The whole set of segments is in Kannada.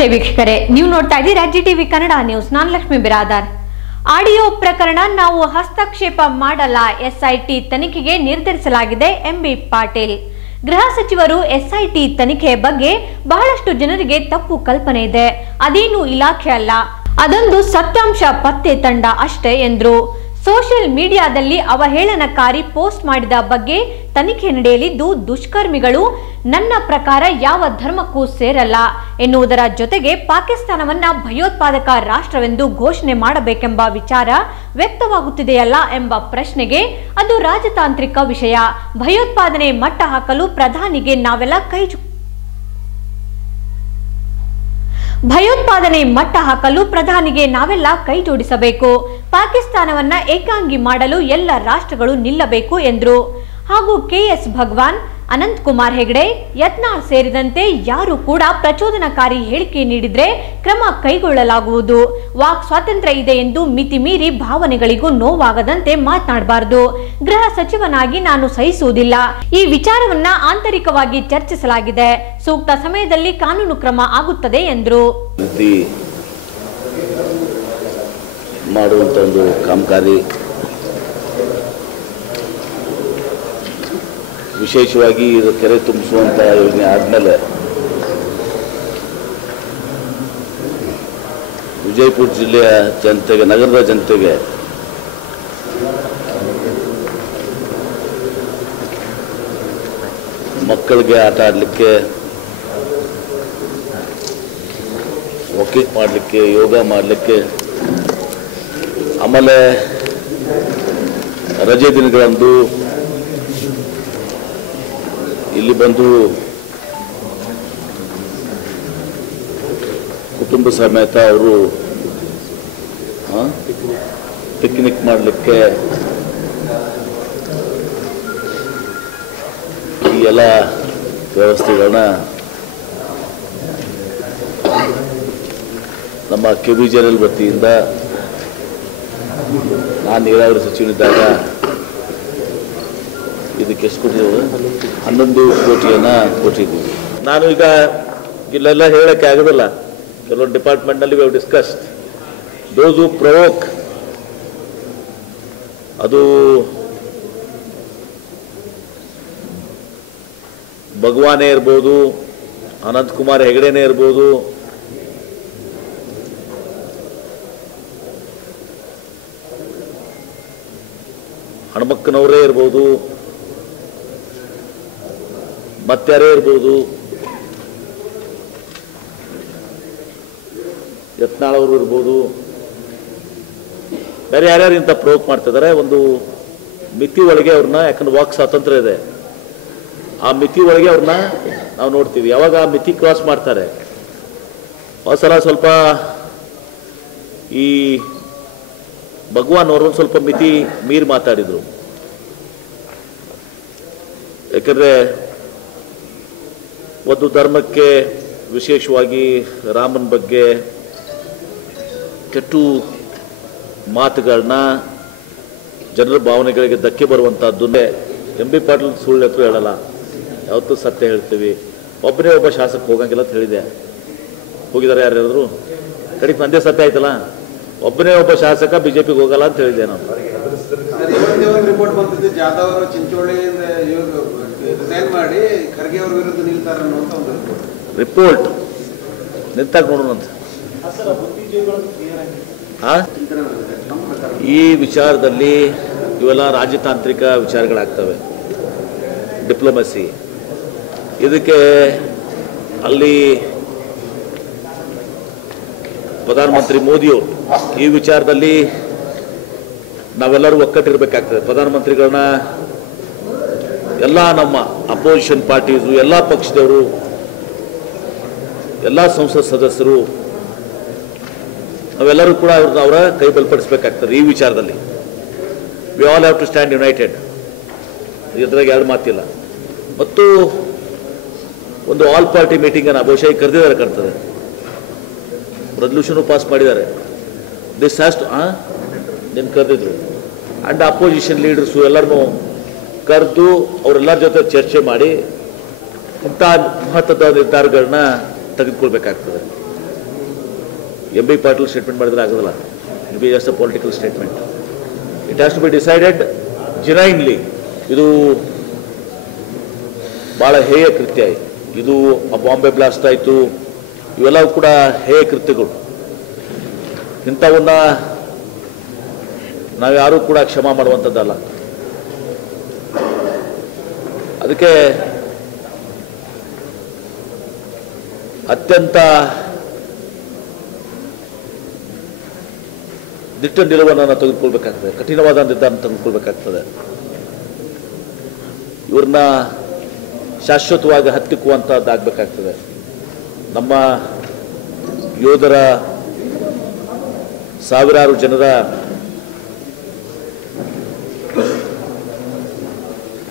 ನಮಸ್ತೆ ವೀಕ್ಷಕರೇ. ನೀವು ನೋಡ್ತಾ ಇದ್ದೀರಿ ರಾಜ್ಯ ಟಿವಿ ಕನ್ನಡ ನ್ಯೂಸ್. ನಾನು ಲಕ್ಷ್ಮಿ ಬಿರಾದಾರ್. ಆಡಿಯೋ ಪ್ರಕರಣ ನಾವು ಹಸ್ತಕ್ಷೇಪ ಮಾಡಲ್ಲ, ಎಸ್ಐಟಿ ತನಿಖೆಗೆ ನಿರ್ಧರಿಸಲಾಗಿದೆ ಎಂಬಿ ಪಾಟೀಲ್. ಗೃಹ ಸಚಿವರು ಎಸ್ಐಟಿ ತನಿಖೆ ಬಗ್ಗೆ ಬಹಳಷ್ಟು ಜನರಿಗೆ ತಪ್ಪು ಕಲ್ಪನೆ ಇದೆ. ಅದೇನು ಇಲಾಖೆ ಅಲ್ಲ. ಅದೊಂದು ಸತ್ಯಾಂಶ ಪತ್ತೆ ತಂಡ ಅಷ್ಟೇ ಎಂದ್ರು. ಸೋಷಿಯಲ್ ಮೀಡಿಯಾದಲ್ಲಿ ಅವಹೇಳನಕಾರಿ ಪೋಸ್ಟ್ ಮಾಡಿದ ಬಗ್ಗೆ ತನಿಖೆ ನಡೆಯಲಿದ್ದು, ದುಷ್ಕರ್ಮಿಗಳು ನನ್ನ ಪ್ರಕಾರ ಯಾವ ಧರ್ಮಕ್ಕೂ ಸೇರಲ್ಲ ಎನ್ನುವುದರ ಜೊತೆಗೆ ಪಾಕಿಸ್ತಾನವನ್ನ ಭಯೋತ್ಪಾದಕ ರಾಷ್ಟ್ರವೆಂದು ಘೋಷಣೆ ಮಾಡಬೇಕೆಂಬ ವಿಚಾರ ವ್ಯಕ್ತವಾಗುತ್ತಿದೆಯಲ್ಲ ಎಂಬ ಪ್ರಶ್ನೆಗೆ ಅದು ರಾಜತಾಂತ್ರಿಕ ವಿಷಯ. ಭಯೋತ್ಪಾದನೆ ಮಟ್ಟ ಹಾಕಲು ಪ್ರಧಾನಿಗೆ ನಾವೆಲ್ಲ ಕೈ ಭಯೋತ್ಪಾದನೆ ಮಟ್ಟ ಹಾಕಲು ಪ್ರಧಾನಿಗೆ ನಾವೆಲ್ಲ ಕೈ ಜೋಡಿಸಬೇಕು. ಪಾಕಿಸ್ತಾನವನ್ನ ಏಕಾಂಗಿ ಮಾಡಲು ಎಲ್ಲ ರಾಷ್ಟ್ರಗಳು ನಿಲ್ಲಬೇಕು ಎಂದ್ರು. ಹಾಗೂ ಕೆಎಸ್ ಭಗವಾನ್ ಅನಂತ್ ಕುಮಾರ್ ಹೆಗಡೆ, ಯತ್ನಾಳ್ ಸೇರಿದಂತೆ ಯಾರು ಕೂಡ ಪ್ರಚೋದನಕಾರಿ ಹೇಳಿಕೆ ನೀಡಿದ್ರೆ ಕ್ರಮ ಕೈಗೊಳ್ಳಲಾಗುವುದು. ವಾಕ್ ಸ್ವಾತಂತ್ರ್ಯ ಇದೆ ಎಂದು ಮಿತಿ ಮೀರಿ ಭಾವನೆಗಳಿಗೂ ನೋವಾಗದಂತೆ ಮಾತನಾಡಬಾರದು. ಗೃಹ ಸಚಿವನಾಗಿ ನಾನು ಸಹಿಸುವುದಿಲ್ಲ. ಈ ವಿಚಾರವನ್ನ ಆಂತರಿಕವಾಗಿ ಚರ್ಚಿಸಲಾಗಿದೆ. ಸೂಕ್ತ ಸಮಯದಲ್ಲಿ ಕಾನೂನು ಕ್ರಮ ಆಗುತ್ತದೆ ಎಂದರು. ಮಾಡುವಂತ ಒಂದು ಕಾಮಗಾರಿ ವಿಶೇಷವಾಗಿ ಇದು ಕೆರೆ ತುಂಬಿಸುವಂತಹ ಯೋಜನೆ ಆದಮೇಲೆ ವಿಜಯಪುರ ಜಿಲ್ಲೆಯ ಜನತೆಗೆ, ನಗರದ ಜನತೆಗೆ ಮಕ್ಕಳಿಗೆ ಆಟ ಆಡಲಿಕ್ಕೆ, ವಾಕಿಂಗ್ ಮಾಡಲಿಕ್ಕೆ, ಯೋಗ ಮಾಡಲಿಕ್ಕೆ ಆಮೇಲೆ ರಜೆ ದಿನಗಳಂದು ಇಲ್ಲಿ ಬಂದು ಕುಟುಂಬ ಸಮೇತ ಅವರು ಪಿಕ್ನಿಕ್ ಮಾಡಲಿಕ್ಕೆ ಈ ಎಲ್ಲ ವ್ಯವಸ್ಥೆಗಳನ್ನ ನಮ್ಮ ಕೆ ಬಿ ಜನರಲ್ ವತಿಯಿಂದ ನಾನು ನೀರಾವರಿ ಸಚಿವನಿದ್ದಾಗ ಇದಕ್ಕೆ ಎಷ್ಟು ಕೊಟ್ಟಿದ್ದೇವೆ ಹನ್ನೊಂದು ಕೋಟಿಯನ್ನು ಕೊಟ್ಟಿದ್ದೀವಿ. ನಾನು ಈಗ ಇಲ್ಲೆಲ್ಲ ಹೇಳಕ್ಕೆ ಆಗೋದಿಲ್ಲ. ಕೆಲವೊಂದು ಡಿಪಾರ್ಟ್ಮೆಂಟ್ನಲ್ಲಿ ವಿ ಡಿಸ್ಕಸ್ಡ್ ದೋಸ್ ಪ್ರವೋಕ್ ಅದು ಭಗವಾನೇ ಇರ್ಬೋದು ಅನಂತ್ ಕುಮಾರ್ ಹೆಗಡೆನೇ ಇರ್ಬೋದು ಹಣಮಕ್ಕನವರೇ ಇರ್ಬೋದು ಮತ್ತಾರೇ ಇರ್ಬೋದು. ಯತ್ನಾಳವರು ಇರ್ಬೋದು. ಬೇರೆ ಯಾರ್ಯಾರು ಇಂಥ ಮಾಡ್ತಾ ಮಾಡ್ತಿದ್ದಾರೆ ಒಂದು ಮಿತಿ ಒಳಗೆ ಅವ್ರನ್ನ, ಯಾಕಂದ್ರೆ ವಾಕ್ ಸ್ವಾತಂತ್ರ್ಯ ಇದೆ. ಆ ಮಿತಿ ಒಳಗೆ ಅವ್ರನ್ನ ನಾವು ನೋಡ್ತೀವಿ. ಯಾವಾಗ ಆ ಮಿತಿ ಕ್ರಾಸ್ ಮಾಡ್ತಾರೆ? ಸಲ ಸ್ವಲ್ಪ ಈ ಭಗವಾನ್ ಅವರು ಸ್ವಲ್ಪ ಮಿತಿ ಮೀರಿ ಮಾತಾಡಿದರು. ಯಾಕಂದರೆ ಒಂದು ಧರ್ಮಕ್ಕೆ ವಿಶೇಷವಾಗಿ ರಾಮನ ಬಗ್ಗೆ ಕೆಟ್ಟು ಮಾತುಗಳನ್ನ ಜನರ ಭಾವನೆಗಳಿಗೆ ಧಕ್ಕೆ ಬರುವಂಥದ್ದನ್ನೇ ಎಂ ಬಿ ಪಾಟೀಲ್ ಸುಳ್ಳು ಹತ್ರ ಹೇಳಲ್ಲ. ಯಾವತ್ತೂ ಸತ್ಯ ಹೇಳ್ತೀವಿ. ಒಬ್ಬನೇ ಒಬ್ಬ ಶಾಸಕ ಹೋಗಂಗಿಲ್ಲ ಅಂತ ಹೇಳಿದೆ. ಹೋಗಿದ್ದಾರೆ ಯಾರು ಹೇಳಿದ್ರು? ಅಂದೇ ಸತ್ಯ ಆಯ್ತಲ್ಲ? ಒಬ್ಬನೇ ಒಬ್ಬ ಶಾಸಕ ಬಿಜೆಪಿಗೆ ಹೋಗಲ್ಲ ಅಂತ ಹೇಳಿದೆ ನಾನು. ಮಾಡಿ ಖರ್ಗೆ ಅವ್ರ ವಿರುದ್ಧ ನಿಲ್ತಾರ ಅನ್ನುವಂತ ಒಂದು ರಿಪೋರ್ಟ್ ನಿಂತಾಗ ಈ ವಿಚಾರದಲ್ಲಿ ಇವೆಲ್ಲ ರಾಜತಾಂತ್ರಿಕ ವಿಚಾರಗಳಾಗ್ತವೆ. ಡಿಪ್ಲೊಮಸಿ ಇದಕ್ಕೆ ಅಲ್ಲಿ ಪ್ರಧಾನಮಂತ್ರಿ ಮೋದಿಯವರು ಈ ವಿಚಾರದಲ್ಲಿ ನಾವೆಲ್ಲರೂ ಒಕ್ಕಟ್ಟಿರಬೇಕಾಗ್ತದೆ ಪ್ರಧಾನಮಂತ್ರಿಗಳನ್ನ ಎಲ್ಲ ನಮ್ಮ ಅಪೋಸಿಷನ್ ಪಾರ್ಟೀಸು, ಎಲ್ಲ ಪಕ್ಷದವರು, ಎಲ್ಲ ಸಂಸತ್ ಸದಸ್ಯರು, ನಾವೆಲ್ಲರೂ ಕೂಡ ಅವ್ರನ್ನ ಅವರ ಕೈ ಬಲಪಡಿಸಬೇಕಾಗ್ತದೆ ಈ ವಿಚಾರದಲ್ಲಿ. We all have to stand united ಇದ್ರಾಗ ಎರಡು ಮಾತಿಲ್ಲ. ಮತ್ತು ಒಂದು ಆಲ್ ಪಾರ್ಟಿ ಮೀಟಿಂಗನ್ನು ಬಹುಶಃ ಕರೆದಿದ್ದಾರೆ ಕಾಣ್ತದೆ. ರೆಸಲ್ಯೂಷನು ಪಾಸ್ ಮಾಡಿದ್ದಾರೆ. ದಿಸ್ ಹ್ಯಾಸ್ ಟು ನಿನ್ನ ಕರೆದಿದ್ರು. ಆ್ಯಂಡ್ ಅಪೋಸಿಷನ್ ಲೀಡರ್ಸು ಎಲ್ಲರನ್ನೂ ಕರೆದು ಅವರೆಲ್ಲರ ಜೊತೆ ಚರ್ಚೆ ಮಾಡಿ ಇಂಥ ಮಹತ್ವದ ನಿರ್ಧಾರಗಳನ್ನ ತೆಗೆದುಕೊಳ್ಬೇಕಾಗ್ತದೆ. ಎಂ ಬಿ ಪಾಟೀಲ್ ಸ್ಟೇಟ್ಮೆಂಟ್ ಮಾಡಿದ್ರೆ ಆಗೋದಿಲ್ಲ. B S a political statement it has to be decided genuinely ಇದು ಭಾಳ ಹೇಯ ಕೃತ್ಯ. ಇದು ಬಾಂಬೆ ಬ್ಲಾಸ್ಟ್ ಆಯಿತು. ಇವೆಲ್ಲವೂ ಕೂಡ ಹೇಯ ಕೃತ್ಯಗಳು. ಇಂಥವನ್ನ ನಾವ್ಯಾರೂ ಕೂಡ ಕ್ಷಮ ಮಾಡುವಂಥದ್ದಲ್ಲ. ಅದಕ್ಕೆ ಅತ್ಯಂತ ದಿಟ್ಟ ನಿಲುವನ್ನು ತೆಗೆದುಕೊಳ್ಬೇಕಾಗ್ತದೆ. ಕಠಿಣವಾದ ನಿರ್ಧಾರ ತೆಗೆದುಕೊಳ್ಬೇಕಾಗ್ತದೆ. ಇವ್ರನ್ನ ಶಾಶ್ವತವಾಗಿ ಹತ್ತಿಕ್ಕುವಂಥದ್ದಾಗಬೇಕಾಗ್ತದೆ ನಮ್ಮ ಯೋಧರ ಸಾವಿರಾರು ಜನರ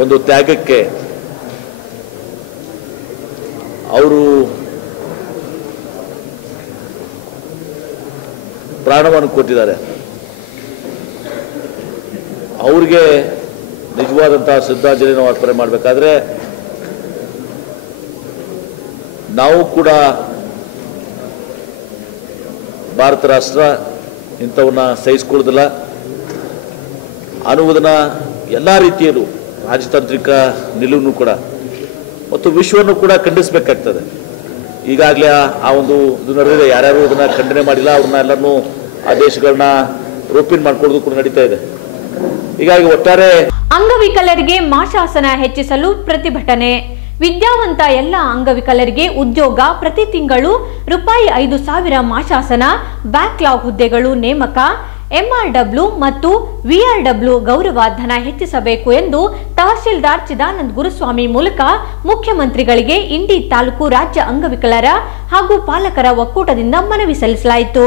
ಒಂದು ತ್ಯಾಗಕ್ಕೆ ಅವರು ಪ್ರಾಣವನ್ನು ಕೊಟ್ಟಿದ್ದಾರೆ. ಅವ್ರಿಗೆ ನಿಜವಾದಂತಹ ಶ್ರದ್ಧಾಂಜಲಿ ನಾವು ಅರ್ಪಣೆ ಮಾಡಬೇಕಾದ್ರೆ ನಾವು ಕೂಡ ಭಾರತ ರಾಷ್ಟ್ರ ಇಂಥವನ್ನ ಸಹಿಸ್ಕೊಳ್ಳೋದಿಲ್ಲ. ಅನ್ನುವುದನ್ನ ಎಲ್ಲ ರೀತಿಯಲ್ಲೂ ರಾಜತಾಂತ್ರಿಕ ನಿಲುವನ್ನು ಕೂಡ ಮತ್ತು ವಿಶ್ವವನ್ನು ಕೂಡ ಖಂಡಿಸಬೇಕಾಗ್ತದೆ. ಈಗಾಗಲೇ ಆ ಒಂದು ಇದು ನಡೆದಿದೆ. ಯಾರ್ಯಾರು ಇದನ್ನ ಖಂಡನೆ ಮಾಡಿಲ್ಲ, ಅವ್ರನ್ನ ಎಲ್ಲರನ್ನೂ ಆ ದೇಶಗಳನ್ನ ರೋಪಿನ್ ಮಾಡ್ಕೊಳ್ಳೋದು ಕೂಡ ನಡೀತಾ ಇದೆ. ಹೀಗಾಗಿ ಒಟ್ಟಾರೆ ಅಂಗವಿಕಲರಿಗೆ ಮಾಶಾಸನ ಹೆಚ್ಚಿಸಲು ಪ್ರತಿಭಟನೆ. ವಿದ್ಯಾವಂತ ಎಲ್ಲ ಅಂಗವಿಕಲರಿಗೆ ಉದ್ಯೋಗ ಪ್ರತಿ ತಿಂಗಳು ರೂಪಾಯಿ ಐದು ಸಾವಿರ ಮಾಶಾಸನ, ಬ್ಯಾಕ್ಲಾಗ್ ಹುದ್ದೆಗಳು ನೇಮಕ. ಎಂಆರ್ಡಬ್ಲ್ಯೂ ಮತ್ತು ವಿಆರ್ಡಬ್ಲ್ಯೂ ಗೌರವ ಧನ ಹೆಚ್ಚಿಸಬೇಕು ಎಂದು ತಹಸೀಲ್ದಾರ್ ಚಿದಾನಂದ್ ಗುರುಸ್ವಾಮಿ ಮೂಲಕ ಮುಖ್ಯಮಂತ್ರಿಗಳಿಗೆ ಇಂಡಿ ತಾಲೂಕು ರಾಜ್ಯ ಅಂಗವಿಕಲರ ಹಾಗೂ ಪಾಲಕರ ಒಕ್ಕೂಟದಿಂದ ಮನವಿ ಸಲ್ಲಿಸಲಾಯಿತು.